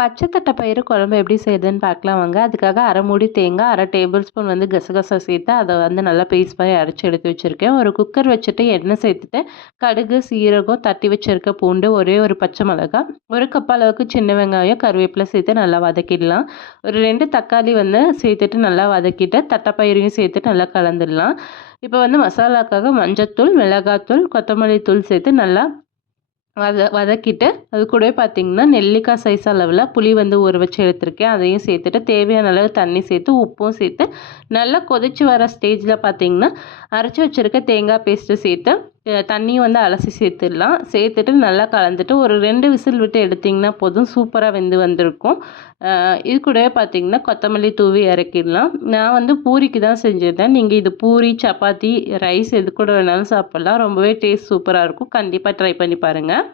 பச்சை தட்டைப்பயிறு குழம்பு எப்படி செய்யுதுன்னு பார்க்கலாம் வாங்க. அதுக்காக அரை மூடி தேங்காய், அரை டேபிள் ஸ்பூன் வந்து கசகசா சேர்த்து அதை வந்து நல்லா பேஸ்ட் மாதிரி அரைச்சி எடுத்து வச்சுருக்கேன். ஒரு குக்கர் வச்சுட்டு எண்ணெய் சேர்த்துட்டு கடுகு, சீரகம், தட்டி வச்சுருக்க பூண்டு, ஒரே ஒரு பச்சை மிளகாய், ஒரு கப் அளவுக்கு சின்ன வெங்காயம், கருவேப்பிலை சேர்த்து நல்லா வதக்கிடலாம். ஒரு 2 தக்காளி வந்து சேர்த்துட்டு நல்லா வதக்கிட்டு தட்டைப்பயிரையும் சேர்த்து நல்லா கலந்துடலாம். இப்போ வந்து மசாலாக்காக மஞ்சத்தூள், மிளகாத்தூள், கொத்தமல்லி தூள் சேர்த்து நல்லா வதக்கிட்டு அது கூடவே பார்த்தீங்கன்னா நெல்லிக்காய் சைஸ் அளவில் புளி வந்து ஊற வச்சு எடுத்திருக்கேன். அதையும் சேர்த்துட்டு தேவையான அளவு தண்ணி சேர்த்து உப்பும் சேர்த்து நல்லா கொதிச்சு வர ஸ்டேஜில் பார்த்தீங்கன்னா அரைச்சி வச்சுருக்க தேங்காய் பேஸ்ட்டு சேர்த்து தண்ணியும் வந்து அலசி சேர்த்துடலாம். சேர்த்துட்டு நல்லா கலந்துட்டு ஒரு 2 விசில் விட்டு எடுத்திங்கன்னா போதும், சூப்பராக வெந்து வந்திருக்கும். இது கூடவே பார்த்தீங்கன்னா கொத்தமல்லி தூவி இறக்கிடலாம். நான் வந்து பூரிக்கு தான் செஞ்சுருந்தேன். நீங்கள் இது பூரி, சப்பாத்தி, ரைஸ் எது கூட வேணாலும் சாப்பிட்லாம். ரொம்பவே டேஸ்ட் சூப்பராக இருக்கும். கண்டிப்பாக ட்ரை பண்ணி பாருங்கள்.